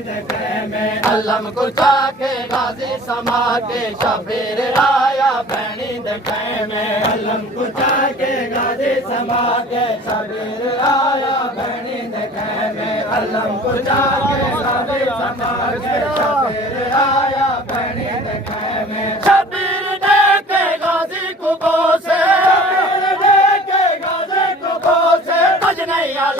अलम कुचा के गाजी समा के शबीर आया भैनी दखे में अलम कुचा के गाजी समा के शबीर आया भैनी दखे में अलम कुचा के गाजी समा के शबीर आया भैनी दखे में शबीर दे के गाजी कुबो से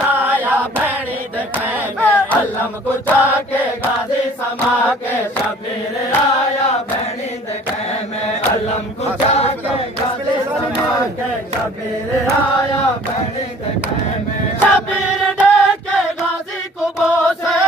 लाया भैनी दखे में अलम कुचा के गाजी समा के शबीर आया भैनी दखे में अलम कुचा के गाजी समा के शबीर आया भैनी दखे में शबीर दे के गाजी कुबो से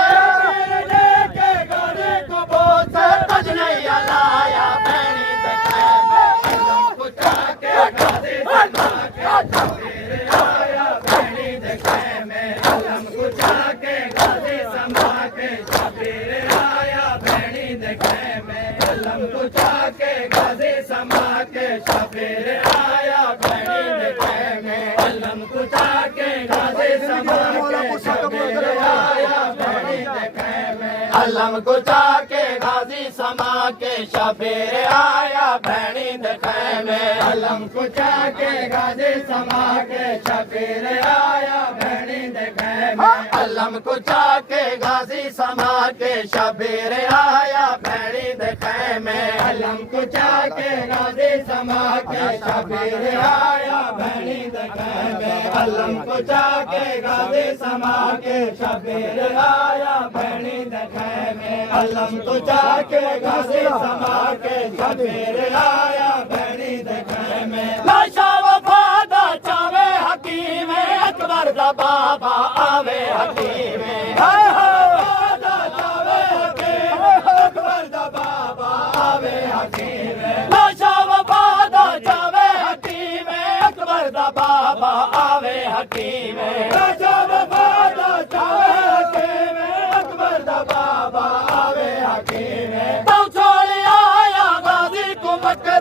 तजनैया लाया भैनी दखे में अलम कुचा के गाजी समा के शबीर आया भैनी दखे में अलम कुचा के गाजी समा के शबीर आया भैनी दखे में अलम कुचा के गाजी समा के शबीर आया भैनी दखे में अलम कुचा के गाजी समा के शबीर आया भैनी दखे में अलम कुचा के गाजी समा के शबीर आया भैनी दखे में अलम कुचा के गाजी समा के शबीर आया भैनी दखे में अलम कुचा के गाजी समा के शबीर आया भैनी दखे में अलम कुचा के गाजी समा के शबीर आया भैनी दखे में अलम कुचा के गाजी समा के शबीर आया भैनी दखे में अलम कुचा के गाजी समा के शबीर आया भैनी दखे में लाशा वफादा चावे हकीम अकबर दा बाबा आवे हकीम हाय वफादा चावे हकीम अकबर दा बाबा आवे हकीम लाशा वफादा चावे हकीम अकबर दा बाबा आवे हकीम लाशा वफादा चावे हकीम अकबर दा बाबा आवे हकीम तो छोड़ आया गाजी को मक्ते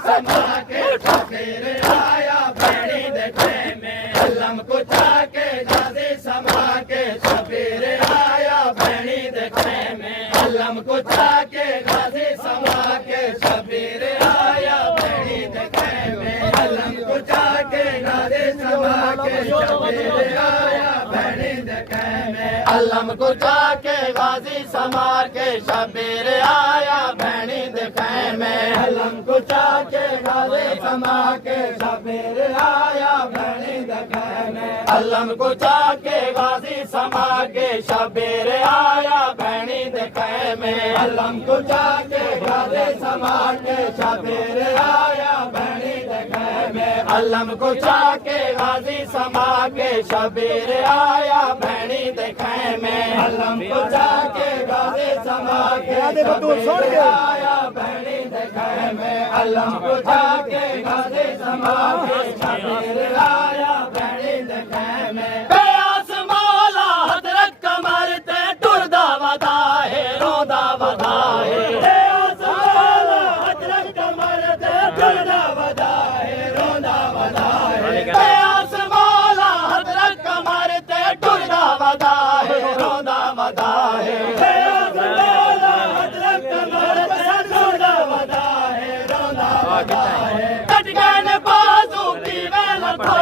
शबीर आया भैनी दखे में अलम कुचा के गाजी समा के शबीर आया भैनी दखे में अलम कुचा के गाजी समा के शबीर आया भैनी दखे में अलम कुचा के गाजी समा के शबीर आया भैनी दखे में अलम कुचा के गाजी समा के शबीर आया भैनी दखे में अलम कुचा के गाजी समा के शबीर आया भैनी दखे में अलम कुचा के गाजी समा के शबीर आया भैनी दखे में अलम कुचा के गाजी समा के शबीर आया भैनी दखे में अलम कुचा के गाजी समा के शबीर आया भैनी दखे में अलम कुचा के गाजी समा के शबीर आया भैनी दखे में अलम कुचा के गाजी समा के शबीर आया भैनी दखे में बेआस मौला हजरत कमर ते टुरदा वदा है रोदा वदा है बेआस मौला हजरत कमर ते टुरदा वदा है रोदा वदा है बेआस मौला हजरत कमर ते टुरदा वदा है रोदा वदा है बेआस मौला हजरत कमर ते टुरदा वदा है रोदा वदा है कटगन बाजू की वेलता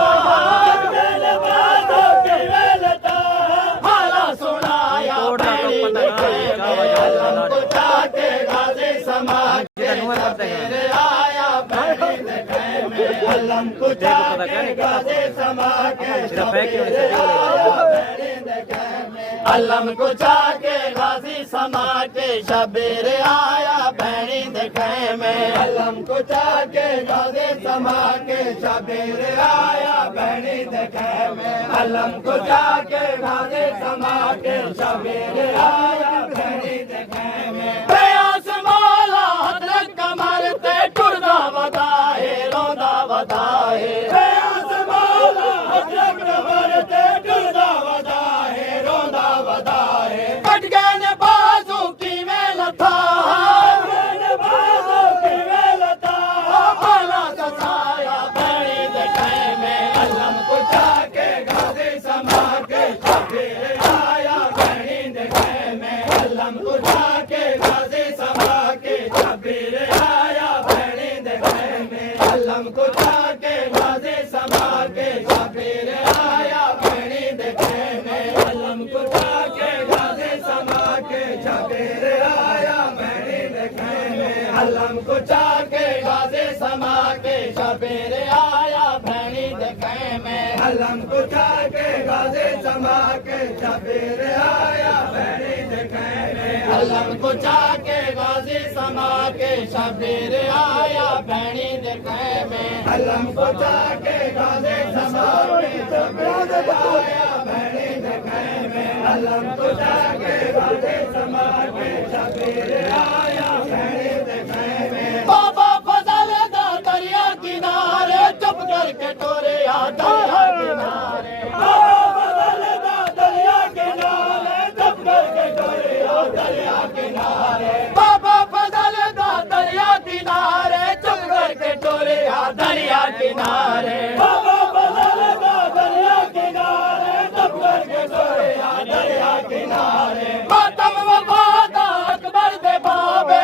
कटगन बाजू की वेलता हाला सुनाया भैनी दखे में अलम कुचा के गाजी समा के शबीर आया भैनी दखे में अलम कुचा के गाजी समा के शबीर आया भैनी दखे में अलम कुचा के गाजी समा के शबीर आया भैनी दखे में अलम कुचा के गाजी समा के शबीर आया भैनी दखे में अलम कुचा के गाजी समा के शबीर आया भैनी दखे में बेआस मौला हजरत कमर ते टुरदा वदा है रोदा वदा है बेआस मौला हजरत कमर ते टुरदा वदा है रोदा वदा है कटगन बाजू की वेलता कटगन बाजू की वेलता हाला ससाया अलम कुचा के गाजी समा के शबीर आया भैणी दे खेमे अलम कुचा के गाजी समा के शबीर आया भैणी दे खेमे अलम कुचा के गाजी समा के शबीर आया भैणी दे खेमे अलम कुचा के गाजी समा के शबीर आया भैणी दे खेमे अलम कुचा के गाजी समा के शबीर आया भैणी दे खेमे अलम कुचा के गाजी समा के शबीर आया भैणी दे खेमे अलम कुचा के गाजी समा के शबीर आया भैणी दे खेमे बाबा फजल दा दरिया किनारे चुप करके टोरे आ दरिया किनारे बाबा फजल दा दरिया किनारे चुप करके टोरे आ दरिया किनारे बाबा फजल दा दरिया किनारे चुप करके टोरे आ दरिया किनारे बाबा फजल दा दरिया किनारे चुप करके टोरे आ दरिया किनारे मातम वफादा अकबर दे बाबे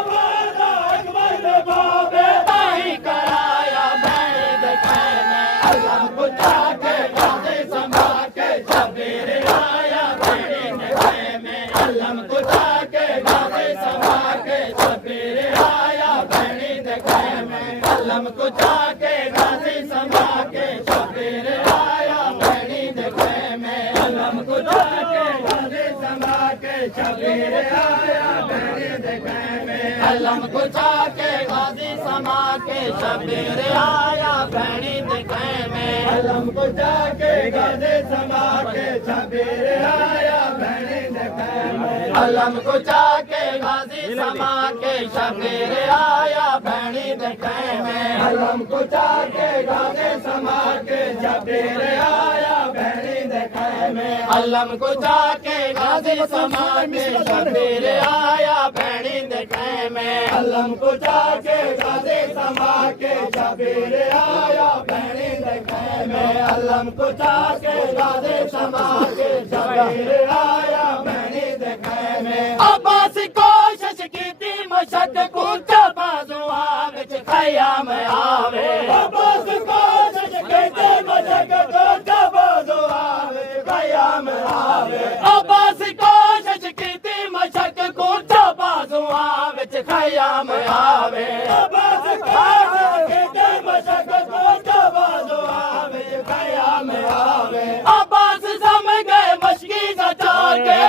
अकबर दे बाबे ताही कराया भैणी दे खेमे अलम कुचा के गाजी समा के शबीर आया भैणी दे खेमे अलम कुचा के गाजी समा के शबीर आया भैणी दे खेमे अलम कुचा के गाजी समा के शबीर आया भैणी दे खेमे अलम कुचा के गाजी समा के शबीर आया भैणी दे खेमे अलम कुचा के गाजी समा के शबीर आया भैणी दे खेमे अलम कुचा के गाजी समा के शबीर आया भैणी दे खेमे अलम कुचा के गाजी समा के शबीर आया भैणी दे खेमे अलम कुचा के गाजी समा के शबीर आया भैणी दे खेमे अलम कुचा के गाजी समा के शबीर आया भैणी दे खेमे अलम कुचा के गाजी समा के शबीर आया भैणी दे खेमे अलम कुचा के गाजी समा के शबीर आया भैणी दे खेमे अब्बास कोशिश कीती मशक कूचा बाजुआ विच खयाम आवे अब्बास कोशिश कीती मशक कूचा बाजुआ विच खयाम आवे अब्बास कोशिश कीती मशक कूचा बाजुआ विच खयाम आवे अब्बास कोशिश कीती मशक कूचा बाजुआ विच खयाम आवे अब्बास सम गए मशकी सचा के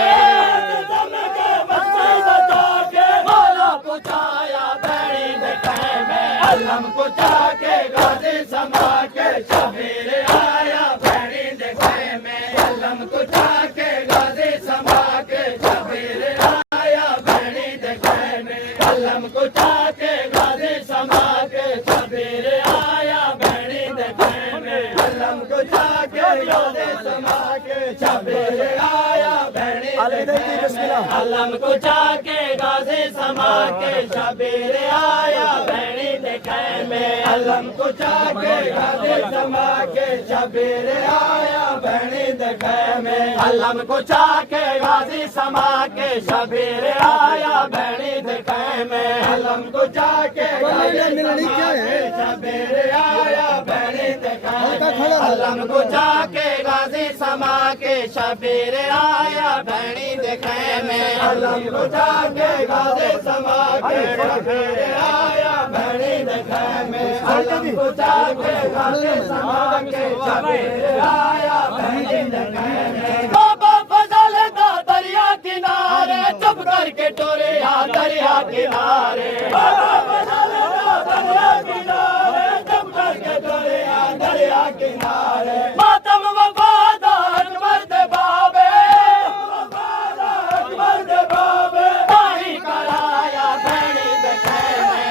सम गए मशकी सचा के मौला कुचाया भैणी दे खेमे अलम कुचा के गाजी समा के शबीर आया भैणी दे खेमे अलम कुचा के गाजी समा के शबीर आया भैणी दे खेमे अलम कुचा के गाजी समा के शबीर आया भैणी दे खेमे अलम कुचा के गाजी समा के शबीर आया भैणी दे खेमे अलम कुचा के गाजी समा के शबीर आया भैणी दे खेमे अलम कुचा के गाजी समा के शबीर आया भैणी दे खेमे अलम कुचा के गाजी समा के शबीर आया भैणी दे खेमे अलम कुचा के गाजी समा के शबीर आया भैणी दे खेमे अलम कुचा के गाजी समा के शबीर आया भैणी दे खेमे अलम कुचा के गाजी समा के शबीर आया भैणी दे खेमे अलम कुचा के गाजी समा के शबीर आया भैणी दे खेमे बाबा फजल दा दरिया किनारे चुप करके टोरे आ दरिया किनारे बाबा फजल दा दरिया किनारे चुप करके टोरे आ दरिया किनारे मातम वफादा अकबर दे बाबे अकबर दे बाबे ताही कराया भैणी दे खेमे